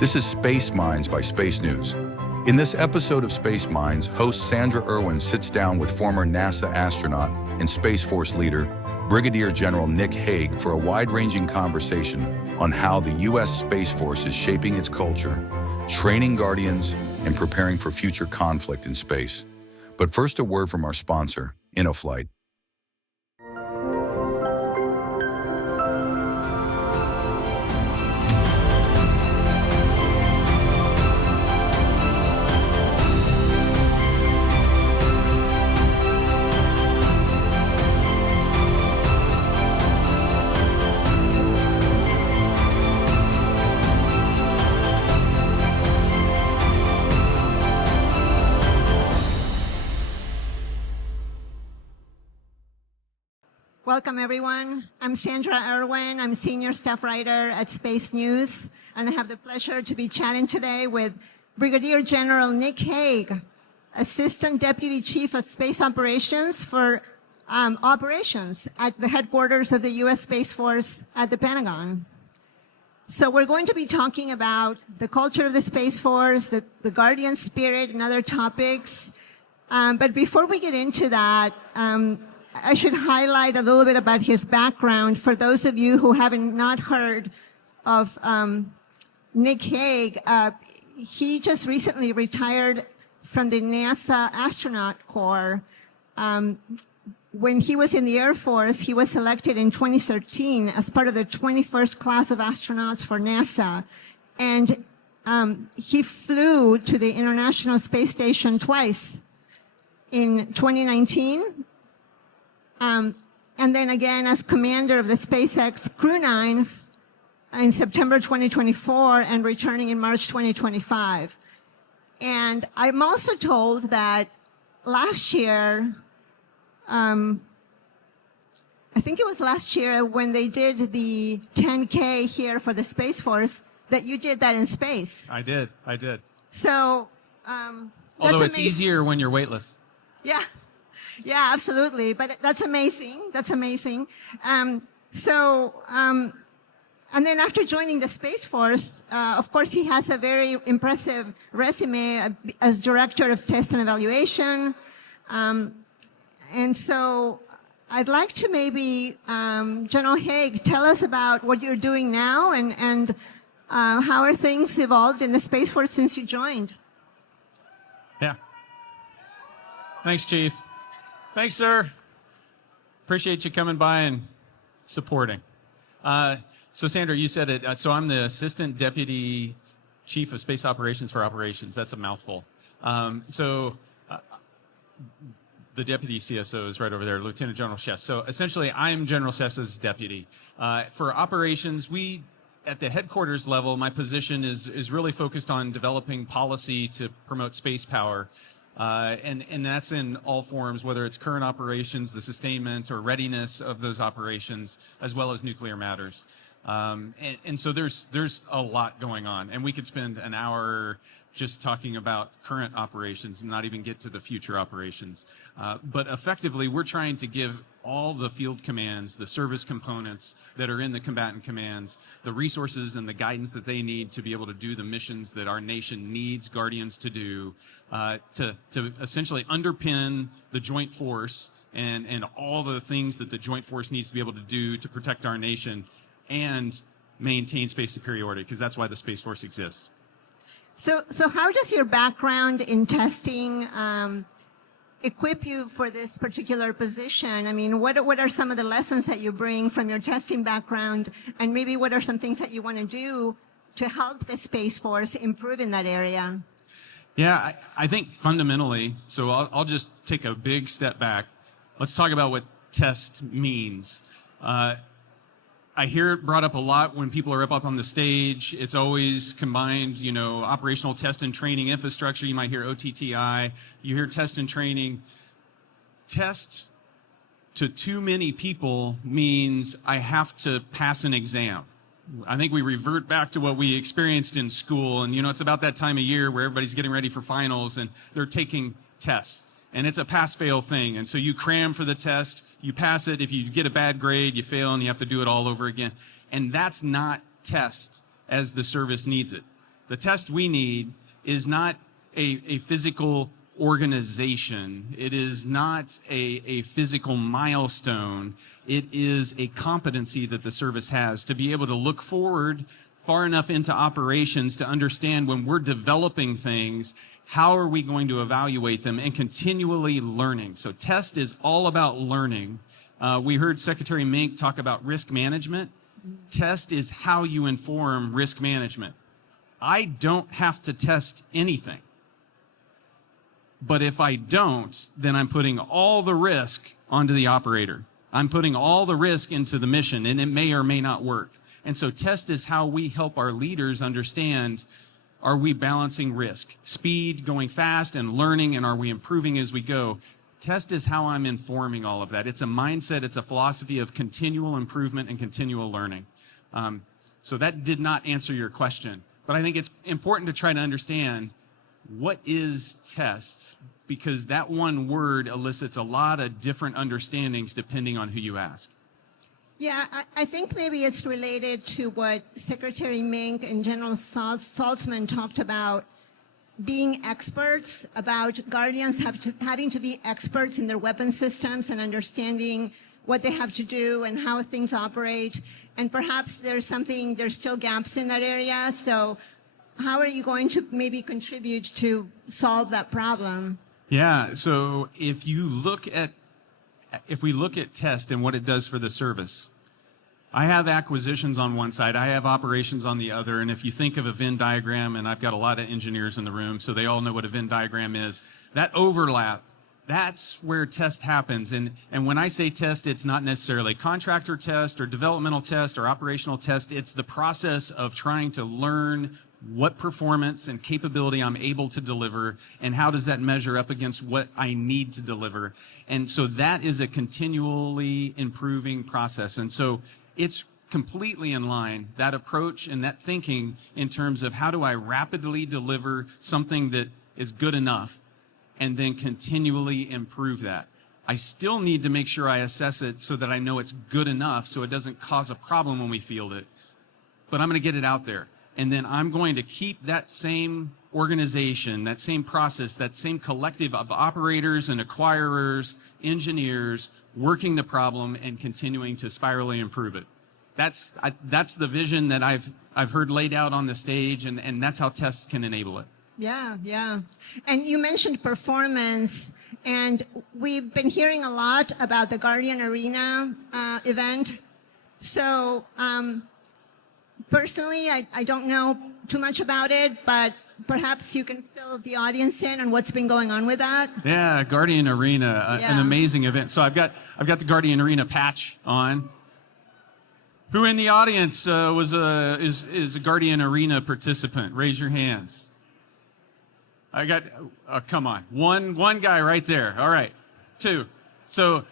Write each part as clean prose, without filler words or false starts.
This is Space Minds by SpaceNews. In this episode of Space Minds, host Sandra Erwin sits down with former NASA astronaut and Space Force leader, Brigadier General Nick Hague, for a wide-ranging conversation on how the U.S. Space Force is shaping its culture, training Guardians, and preparing for future conflict in space. But first, a word from our sponsor, InnoFlight. Welcome, everyone. I'm Sandra Erwin. I'm Senior Staff Writer at SpaceNews, and I have the pleasure to be chatting today with Brigadier General Nick Hague, Assistant Deputy Chief of Space Operations for operations at the headquarters of the U.S. Space Force at the Pentagon. So we're going to be talking about the culture of the Space Force, the Guardian spirit, and other topics. But before we get into that, I should highlight a little bit about his background for those of you who haven't not heard of Nick Hague. He just recently retired from the NASA Astronaut Corps. When he was in the Air Force, he was selected in 2013 as part of the 21st class of astronauts for NASA. And he flew to the International Space Station twice in 2019. And then again as commander of the SpaceX Crew 9 in September 2024 and returning in March 2025. And I'm also told that last year, I think it was last year when they did the 10K here for the Space Force, that you did that in space. I did. So, although it's easier when you're weightless. Yeah. Yeah, absolutely. But that's amazing. That's amazing. And then after joining the Space Force, of course, he has a very impressive resume as Director of Test and Evaluation. And so I'd like to maybe, General Hague, tell us about what you're doing now and how are things evolved in the Space Force since you joined? Yeah. Thanks, Chief. Thanks, sir. Appreciate you coming by and supporting. So, Sandra, you said it. So I'm the Assistant Deputy Chief of Space Operations for Operations. That's a mouthful. The Deputy CSO is right over there, Lieutenant General Chess. So essentially, I'm General Chess's deputy. For operations, at the headquarters level, my position is really focused on developing policy to promote space power. And that's in all forms, whether it's current operations, the sustainment or readiness of those operations, as well as nuclear matters. And so there's a lot going on, and we could spend an hour just talking about current operations and not even get to the future operations. But effectively, we're trying to give all the field commands, the service components that are in the combatant commands, the resources and the guidance that they need to be able to do the missions that our nation needs Guardians to do, to essentially underpin the joint force and all the things that the joint force needs to be able to do to protect our nation and maintain space superiority, because that's why the Space Force exists. So how does your background in testing equip you for this particular position? I mean, what are some of the lessons that you bring from your testing background, and maybe what are some things that you want to do to help the Space Force improve in that area? Yeah, I think fundamentally, so I'll just take a big step back. Let's talk about what test means. I hear it brought up a lot when people are up on the stage. It's always combined, operational test and training infrastructure. You might hear OTTI. You hear test and training. Test to too many people means I have to pass an exam. I think we revert back to what we experienced in school. And, it's about that time of year where everybody's getting ready for finals and they're taking tests. And it's a pass-fail thing. And so you cram for the test, you pass it. If you get a bad grade, you fail and you have to do it all over again. And that's not test as the service needs it. The test we need is not a physical organization. It is not a physical milestone. It is a competency that the service has to be able to look forward far enough into operations to understand when we're developing things, how are we going to evaluate them, and continually learning. So test is all about learning. We heard Secretary Mink talk about risk management. Test is how you inform risk management. I don't have to test anything. But if I don't, then I'm putting all the risk onto the operator. I'm putting all the risk into the mission, and it may or may not work. And so test is how we help our leaders understand, are we balancing risk, speed, going fast, and learning, and are we improving as we go? Test is how I'm informing all of that. It's a mindset, it's a philosophy of continual improvement and continual learning. So that did not answer your question, but I think it's important to try to understand what is test, because that one word elicits a lot of different understandings depending on who you ask. Yeah, I think maybe it's related to what Secretary Mink and General Saltzman talked about, being experts, about Guardians having to be experts in their weapon systems and understanding what they have to do and how things operate. And perhaps there's still gaps in that area. So how are you going to maybe contribute to solve that problem? Yeah, so if we look at test and what it does for the service, I have acquisitions on one side, I have operations on the other, and if you think of a Venn diagram, and I've got a lot of engineers in the room, so they all know what a Venn diagram is, that overlap, that's where test happens. And when I say test, it's not necessarily contractor test or developmental test or operational test. It's the process of trying to learn what performance and capability I'm able to deliver, and how does that measure up against what I need to deliver. And so that is a continually improving process. And so it's completely in line, that approach and that thinking, in terms of how do I rapidly deliver something that is good enough and then continually improve that. I still need to make sure I assess it so that I know it's good enough so it doesn't cause a problem when we field it. But I'm going to get it out there. And then I'm going to keep that same organization, that same process, that same collective of operators and acquirers, engineers, working the problem and continuing to spirally improve it. That's the vision that I've heard laid out on the stage, and that's how tests can enable it. Yeah, yeah. And you mentioned performance, and we've been hearing a lot about the Guardian Arena event. So personally, I don't know too much about it, but perhaps you can fill the audience in on what's been going on with that. Yeah, Guardian Arena, an amazing event. So I've got the Guardian Arena patch on. Who in the audience is a Guardian Arena participant? Raise your hands. I got, come on, one guy right there. All right, two. So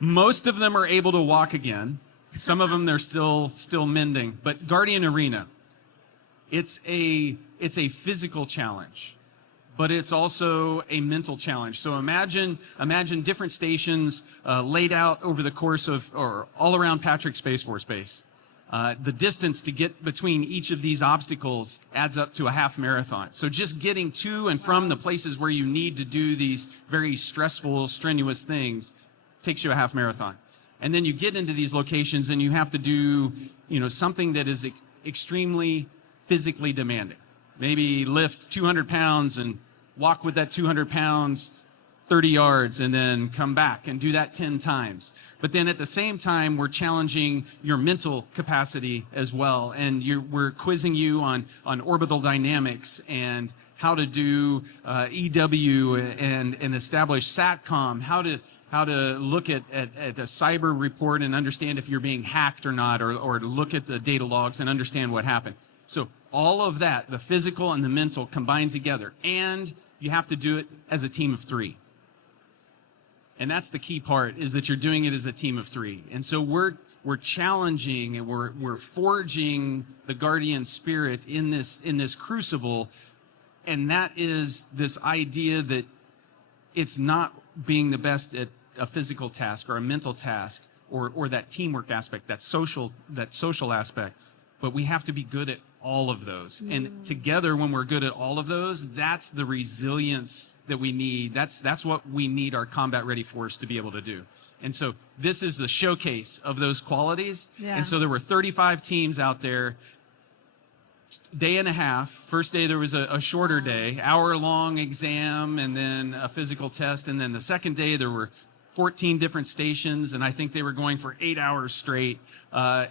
most of them are able to walk again. Some of them they're still mending. But Guardian Arena, it's a physical challenge, but it's also a mental challenge. So imagine different stations laid out over the course of, or all around Patrick Space Force Base. The distance to get between each of these obstacles adds up to a half marathon. So just getting to and from the places where you need to do these very stressful, strenuous things takes you a half marathon. And then you get into these locations and you have to do, something that is extremely physically demanding. Maybe lift 200 pounds and walk with that 200 pounds 30 yards and then come back and do that 10 times. But then at the same time, we're challenging your mental capacity as well. And we're quizzing you on orbital dynamics and how to do EW and establish SATCOM, how to look at a cyber report and understand if you're being hacked or not, or to look at the data logs and understand what happened. So all of that, the physical and the mental, combined together. And you have to do it as a team of three. And that's the key part, is that you're doing it as a team of three. And so we're challenging and we're forging the Guardian spirit in this crucible. And that is this idea that it's not being the best at a physical task or a mental task or that teamwork aspect, that social aspect, but we have to be good at all of those. And together, when we're good at all of those, that's the resilience that we need. That's what we need our combat ready force to be able to do. And so this is the showcase of those qualities. Yeah. And so there were 35 teams out there, day and a half. First day there was a shorter day, hour-long exam, and then a physical test. And then the second day there were 14 different stations, and I think they were going for 8 hours straight,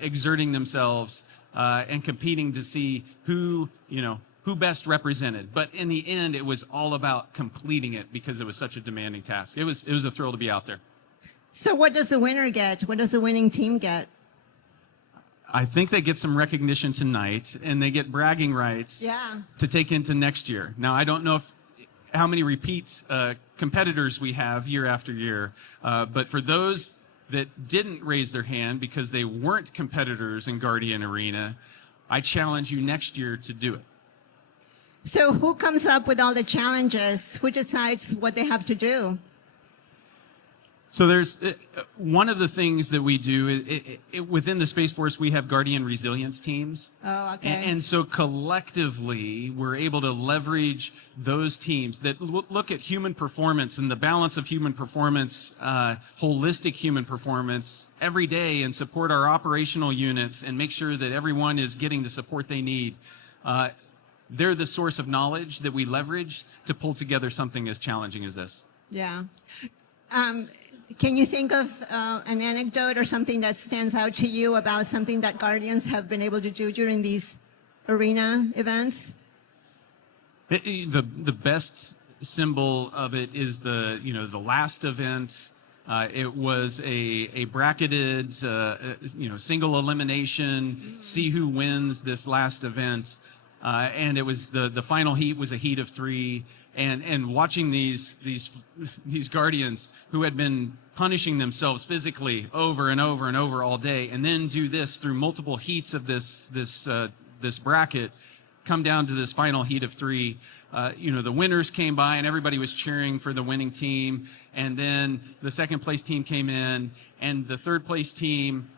exerting themselves and competing to see who best represented. But in the end, it was all about completing it because it was such a demanding task. It was a thrill to be out there. So what does the winner get? What does the winning team get? I think they get some recognition tonight, and they get bragging rights to take into next year. Now, I don't know how many repeat competitors we have year after year, but for those that didn't raise their hand because they weren't competitors in Guardian Arena, I challenge you next year to do it. So who comes up with all the challenges? Who decides what they have to do? So there's one of the things that we do within the Space Force, we have Guardian resilience teams. Oh, okay. And so collectively, we're able to leverage those teams that look at human performance and the balance of human performance, holistic human performance every day, and support our operational units and make sure that everyone is getting the support they need. They're the source of knowledge that we leverage to pull together something as challenging as this. Yeah. Can you think of an anecdote or something that stands out to you about something that Guardians have been able to do during these arena events? The best symbol of it is the last event. It was a bracketed single elimination, see who wins this last event, and it was the final heat was a heat of 3. And watching these Guardians who had been punishing themselves physically over and over and over all day, and then do this through multiple heats of this bracket, come down to this final heat of 3. The winners came by and everybody was cheering for the winning team, and then the second place team came in, and the third place team.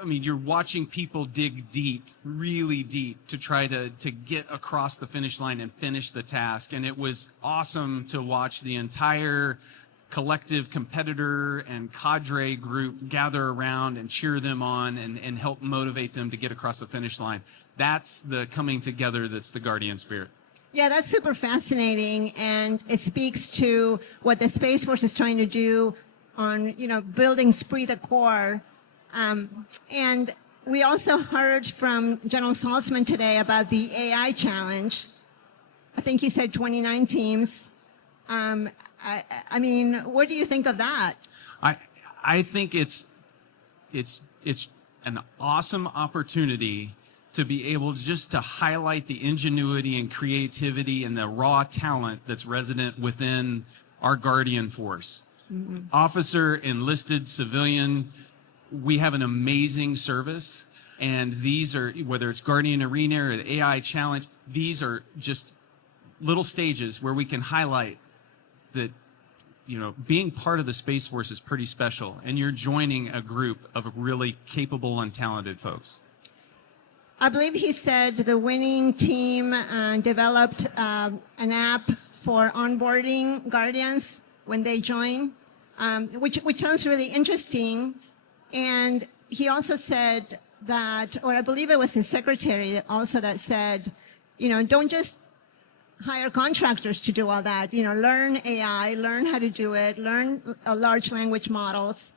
I mean, you're watching people dig deep, really deep, to try to get across the finish line and finish the task. And it was awesome to watch the entire collective competitor and cadre group gather around and cheer them on and help motivate them to get across the finish line. That's the coming together that's the Guardian spirit. Yeah, that's super fascinating, and it speaks to what the Space Force is trying to do on, building esprit de corps. And we also heard from General Saltzman today about the AI challenge. I think he said 29 teams. I mean, what do you think of that? I think it's an awesome opportunity to be able to highlight the ingenuity and creativity and the raw talent that's resident within our Guardian force. Mm-hmm. Officer, enlisted, civilian, we have an amazing service, and these are, whether it's Guardian Arena or the AI Challenge, these are just little stages where we can highlight that, being part of the Space Force is pretty special, and you're joining a group of really capable and talented folks. I believe he said the winning team developed an app for onboarding Guardians when they join, which sounds really interesting. And he also said that, or I believe it was his secretary also that said, don't just hire contractors to do all that. Learn AI, learn how to do it, learn large language models.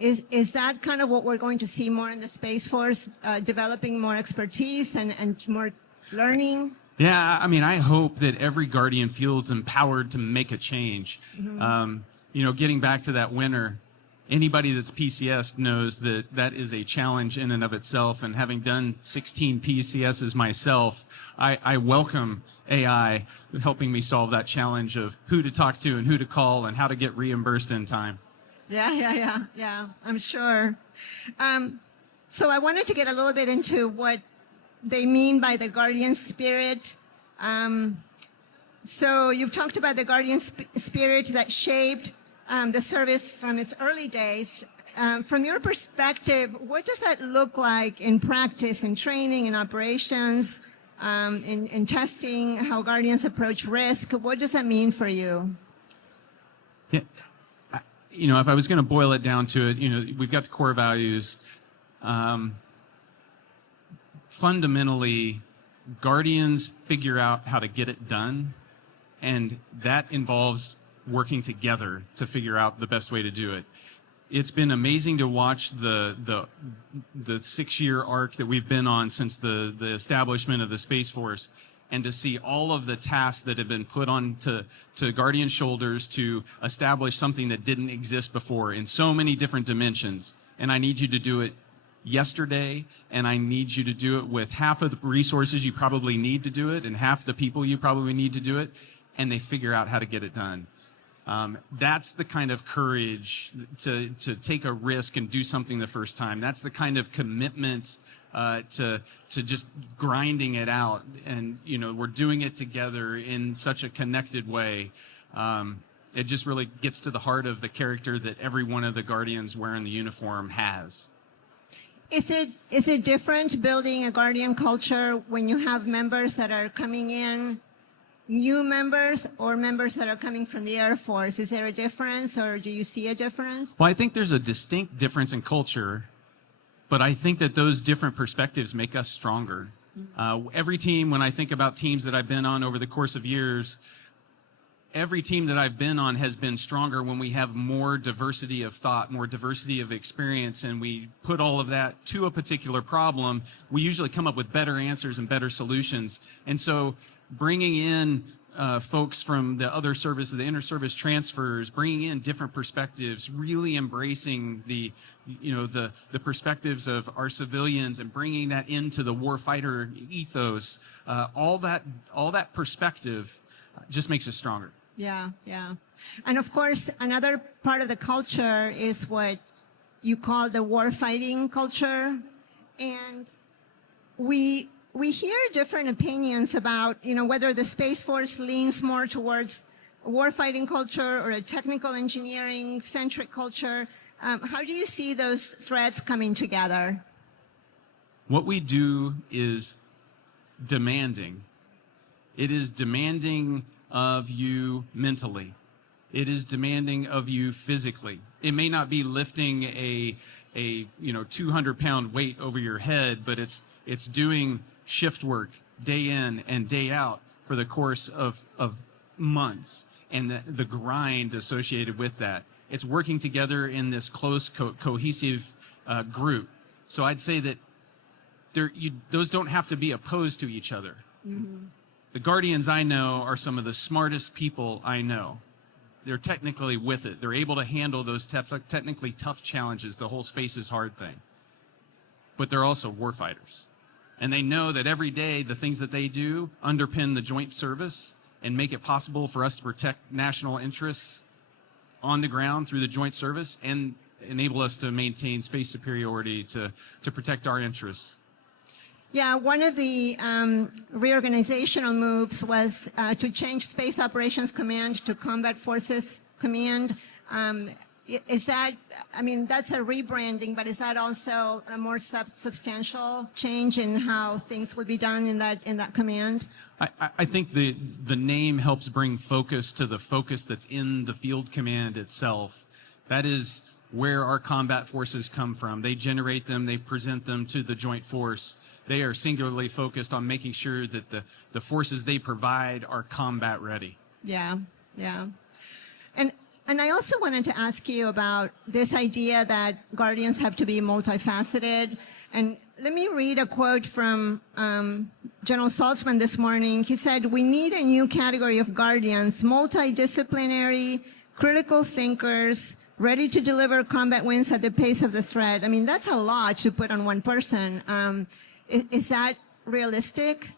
Is that kind of what we're going to see more in the Space Force, developing more expertise and more learning? Yeah, I mean, I hope that every Guardian feels empowered to make a change. Mm-hmm. Getting back to that winner, anybody that's PCS knows that that is a challenge in and of itself. And having done 16 PCSs myself, I welcome AI helping me solve that challenge of who to talk to and who to call and how to get reimbursed in time. Yeah, I'm sure. So I wanted to get a little bit into what they mean by the Guardian spirit. So you've talked about the Guardian spirit that shaped the service from its early days. from your perspective, what does that look like in practice, in training, in operations, in testing, how Guardians approach risk? What does that mean for you? Yeah. You know, if I was going to boil it down to it, you know, we've got the core values. Fundamentally, Guardians figure out how to get it done, and that involves working together to figure out the best way to do it. It's been amazing to watch the 6-year arc that we've been on since the establishment of the Space Force, and to see all of the tasks that have been put on to Guardian shoulders to establish something that didn't exist before in so many different dimensions. And I need you to do it yesterday, and I need you to do it with half of the resources you probably need to do it and half the people you probably need to do it, and they figure out how to get it done. That's the kind of courage to take a risk and do something the first time. That's the kind of commitment to just grinding it out. And, you know, we're doing it together in such a connected way. It just really gets to the heart of the character that every one of the Guardians wearing the uniform has. Is it different building a Guardian culture when you have members that are coming in, new members, or members that are coming from the Air Force? Is there a difference, or do you see a difference? Well, I think there's a distinct difference in culture, but I think that those different perspectives make us stronger. Every team, when I think about teams that I've been on over the course of years, every team that I've been on has been stronger when we have more diversity of thought, more diversity of experience, and we put all of that to a particular problem. We usually come up with better answers and better solutions. And so bringing in folks from the other service, the inter-service transfers, bringing in different perspectives, really embracing the perspectives of our civilians and bringing that into the warfighter ethos, all that perspective just makes us stronger. Yeah, yeah. And of course, another part of the culture is what you call the warfighting culture. And we hear different opinions about, you know, whether the Space Force leans more towards a warfighting culture or a technical engineering centric culture. How do you see those threads coming together? What we do is demanding. It is demanding of you mentally. It is demanding of you physically. It may not be lifting a 200-pound weight over your head, but it's doing shift work day in and day out for the course of months, and the grind associated with that. It's working together in this close, cohesive group. So I'd say that those don't have to be opposed to each other. Mm-hmm. The Guardians I know are some of the smartest people I know. They're technically with it. They're able to handle those technically tough challenges, the whole space is hard thing. But they're also warfighters. And they know that every day the things that they do underpin the joint service and make it possible for us to protect national interests on the ground through the joint service and enable us to maintain space superiority to protect our interests. Yeah, one of the reorganizational moves was to change Space Operations Command to Combat Forces Command. Is that, I mean, that's a rebranding, but is that also a more substantial change in how things would be done in that command? I think the name helps bring focus to the focus that's in the field command itself. That is where our combat forces come from. They generate them, they present them to the joint force. They are singularly focused on making sure that the forces they provide are combat ready. Yeah, yeah. And I also wanted to ask you about this idea that Guardians have to be multifaceted. And let me read a quote from General Saltzman this morning. He said, "We need a new category of Guardians, multidisciplinary, critical thinkers, ready to deliver combat wins at the pace of the threat." I mean, that's a lot to put on one person. Is that realistic?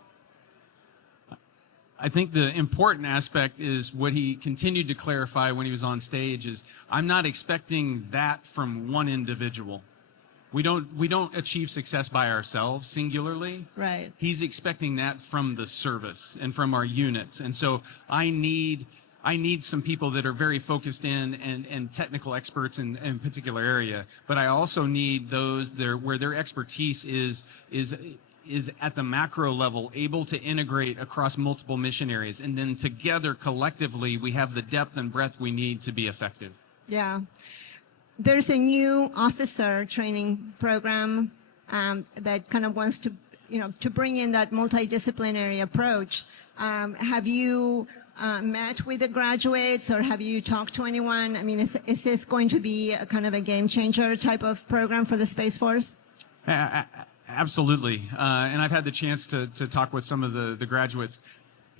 I think the important aspect is what he continued to clarify when he was on stage is, I'm not expecting that from one individual. We don't achieve success by ourselves singularly. Right. He's expecting that from the service and from our units. And so I need I need some people that are very focused in and technical experts in a particular area, but I also need those there where their expertise is at the macro level able to integrate across multiple mission areas, and then together collectively we have the depth and breadth we need to be effective. Yeah. There's a new officer training program that kind of wants to, to bring in that multidisciplinary approach. Have you met with the graduates, or have you talked to anyone? I mean, is this going to be a kind of a game changer type of program for the Space Force? Absolutely. And I've had the chance to talk with some of the graduates.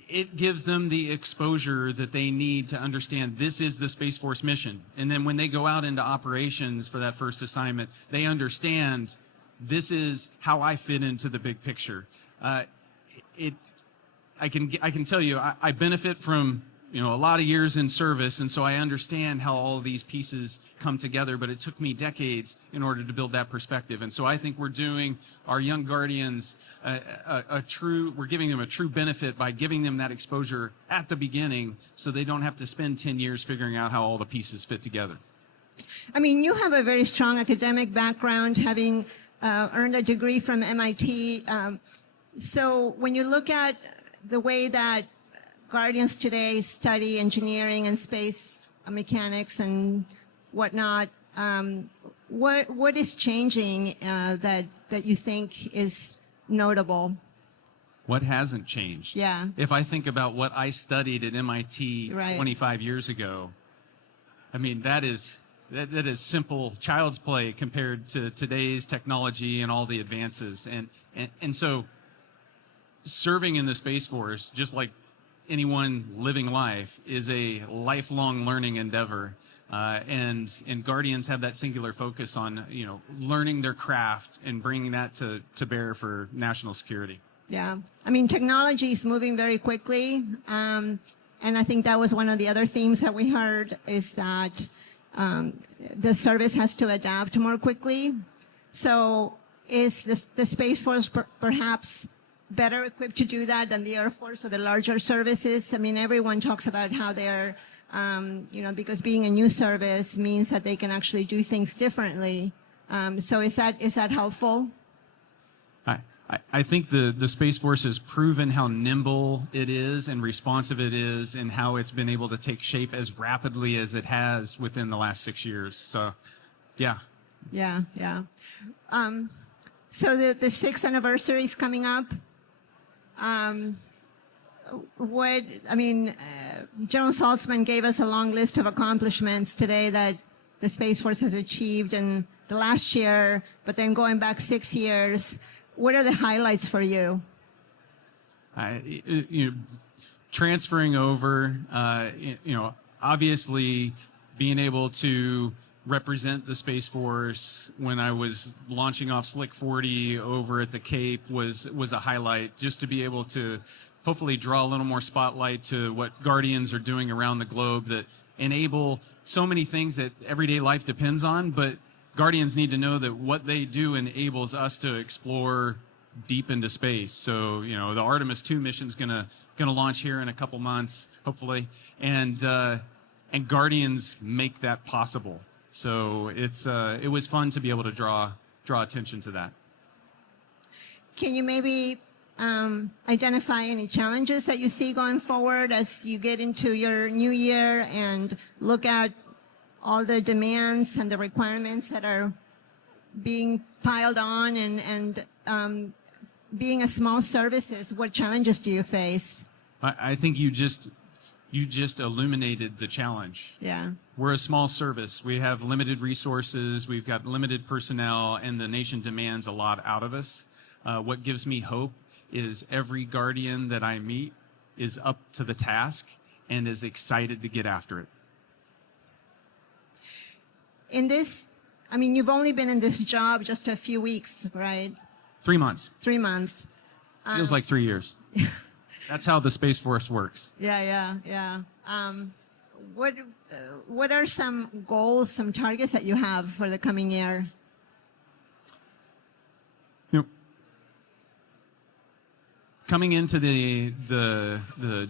It gives them the exposure that they need to understand this is the Space Force mission. And then when they go out into operations for that first assignment, they understand this is how I fit into the big picture. I can tell you, I benefit from a lot of years in service, and so I understand how all these pieces come together, but it took me decades in order to build that perspective. And so I think we're doing our young Guardians we're giving them a true benefit by giving them that exposure at the beginning so they don't have to spend 10 years figuring out how all the pieces fit together. I mean, you have a very strong academic background, having earned a degree from MIT. So when you look at the way that Guardians today study engineering and space mechanics and whatnot, what is changing that you think is notable? What hasn't changed? Yeah. If I think about what I studied at MIT 25 years ago, I mean, that is simple child's play compared to today's technology and all the advances. And so serving in the Space Force, just like anyone living life, is a lifelong learning endeavor, and Guardians have that singular focus on learning their craft and bringing that to bear for national security. Yeah, I mean, technology is moving very quickly, and I think that was one of the other themes that we heard, is that the service has to adapt more quickly. So is the Space Force perhaps better equipped to do that than the Air Force or the larger services? I mean, everyone talks about how they're, because being a new service means that they can actually do things differently. So is that helpful? I think the Space Force has proven how nimble it is and responsive it is, and how it's been able to take shape as rapidly as it has within the last 6 years. So, yeah. Yeah. So the 6th anniversary is coming up. General Saltzman gave us a long list of accomplishments today that the Space Force has achieved in the last year, but then going back 6 years, what are the highlights for you? Transferring over, obviously being able to represent the Space Force when I was launching off Slick 40 over at the Cape was a highlight, just to be able to hopefully draw a little more spotlight to what Guardians are doing around the globe that enable so many things that everyday life depends on, but Guardians need to know that what they do enables us to explore deep into space. So, the Artemis 2 mission's gonna launch here in a couple months, hopefully, and Guardians make that possible. So it was fun to be able to draw attention to that. Can you maybe identify any challenges that you see going forward as you get into your new year and look at all the demands and the requirements that are being piled on, and being a small services, what challenges do you face? I think you just illuminated the challenge. Yeah. We're a small service. We have limited resources. We've got limited personnel, and the nation demands a lot out of us. What gives me hope is every Guardian that I meet is up to the task and is excited to get after it. You've only been in this job just a few weeks, right? 3 months. 3 months. Feels like 3 years. That's how the Space Force works. Yeah. What are some goals, some targets that you have for the coming year? Coming into the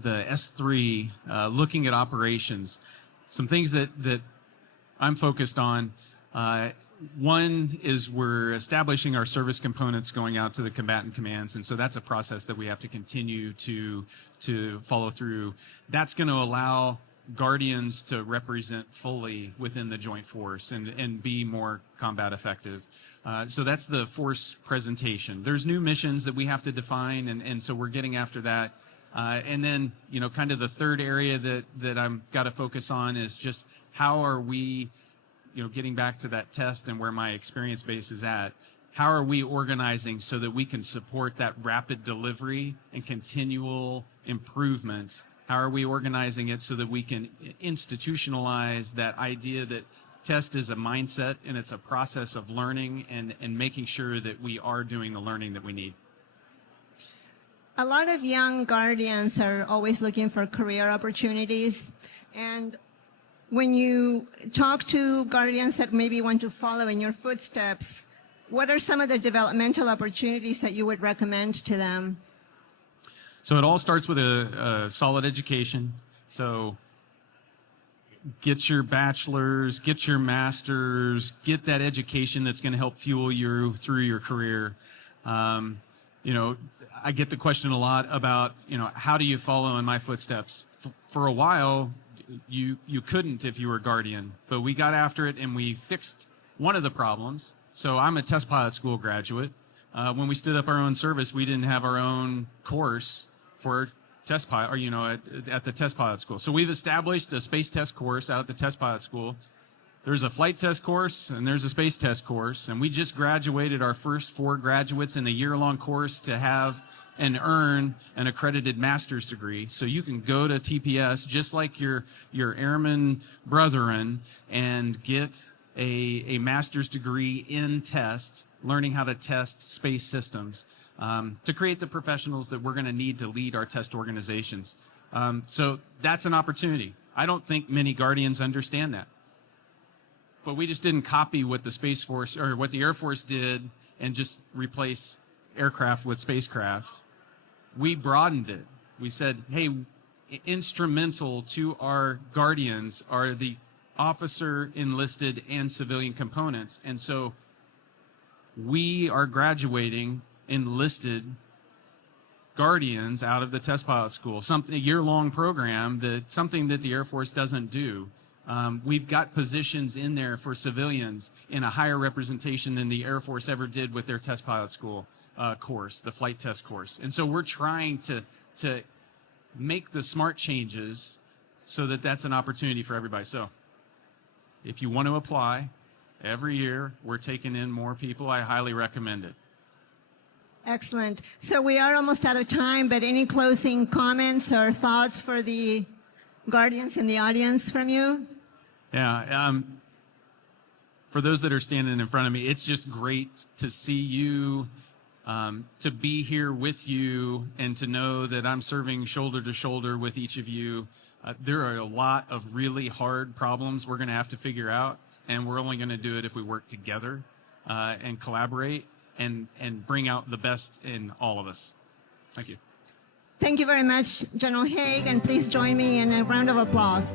the S3, looking at operations, some things that I'm focused on. One is we're establishing our service components going out to the combatant commands, and so that's a process that we have to continue to follow through. That's going to allow Guardians to represent fully within the joint force and be more combat effective. So that's the force presentation. There's new missions that we have to define, and so we're getting after that. And then, kind of the third area that I'm got to focus on is just how are we, getting back to that test and where my experience base is at, how are we organizing so that we can support that rapid delivery and continual improvement? How are we organizing it so that we can institutionalize that idea that test is a mindset and it's a process of learning and making sure that we are doing the learning that we need? A lot of young Guardians are always looking for career opportunities. And when you talk to Guardians that maybe want to follow in your footsteps, what are some of the developmental opportunities that you would recommend to them? So it all starts with a solid education. So get your bachelor's, get your master's, get that education that's going to help fuel you through your career. I get the question a lot about, how do you follow in my footsteps? For a while, you couldn't if you were Guardian, but we got after it and we fixed one of the problems. So I'm a test pilot school graduate. When we stood up our own service, we didn't have our own course for test pilot, or at the test pilot school. So we've established a space test course out at the test pilot school. There's a flight test course and there's a space test course, and we just graduated our first 4 graduates in the year-long course to have and earn an accredited master's degree. So you can go to TPS just like your airman brethren and get a master's degree in test, learning how to test space systems, to create the professionals that we're going to need to lead our test organizations. So that's an opportunity. I don't think many Guardians understand that. But we just didn't copy what the Space Force or what the Air Force did and just replace aircraft with spacecraft. We broadened it. We said, hey, instrumental to our Guardians are the officer, enlisted, and civilian components. And so we are graduating enlisted Guardians out of the test pilot school, a year-long program, something that the Air Force doesn't do. We've got positions in there for civilians in a higher representation than the Air Force ever did with their test pilot school course, the flight test course. And so we're trying to make the smart changes so that that's an opportunity for everybody. So if you want to apply, every year we're taking in more people. I highly recommend it. Excellent. So we are almost out of time, but any closing comments or thoughts for the Guardians in the audience from you? Yeah. For those that are standing in front of me, it's just great to see you, to be here with you, and to know that I'm serving shoulder to shoulder with each of you. There are a lot of really hard problems we're going to have to figure out, and we're only going to do it if we work together and collaborate and bring out the best in all of us. Thank you. Thank you very much, General Hague, and please join me in a round of applause.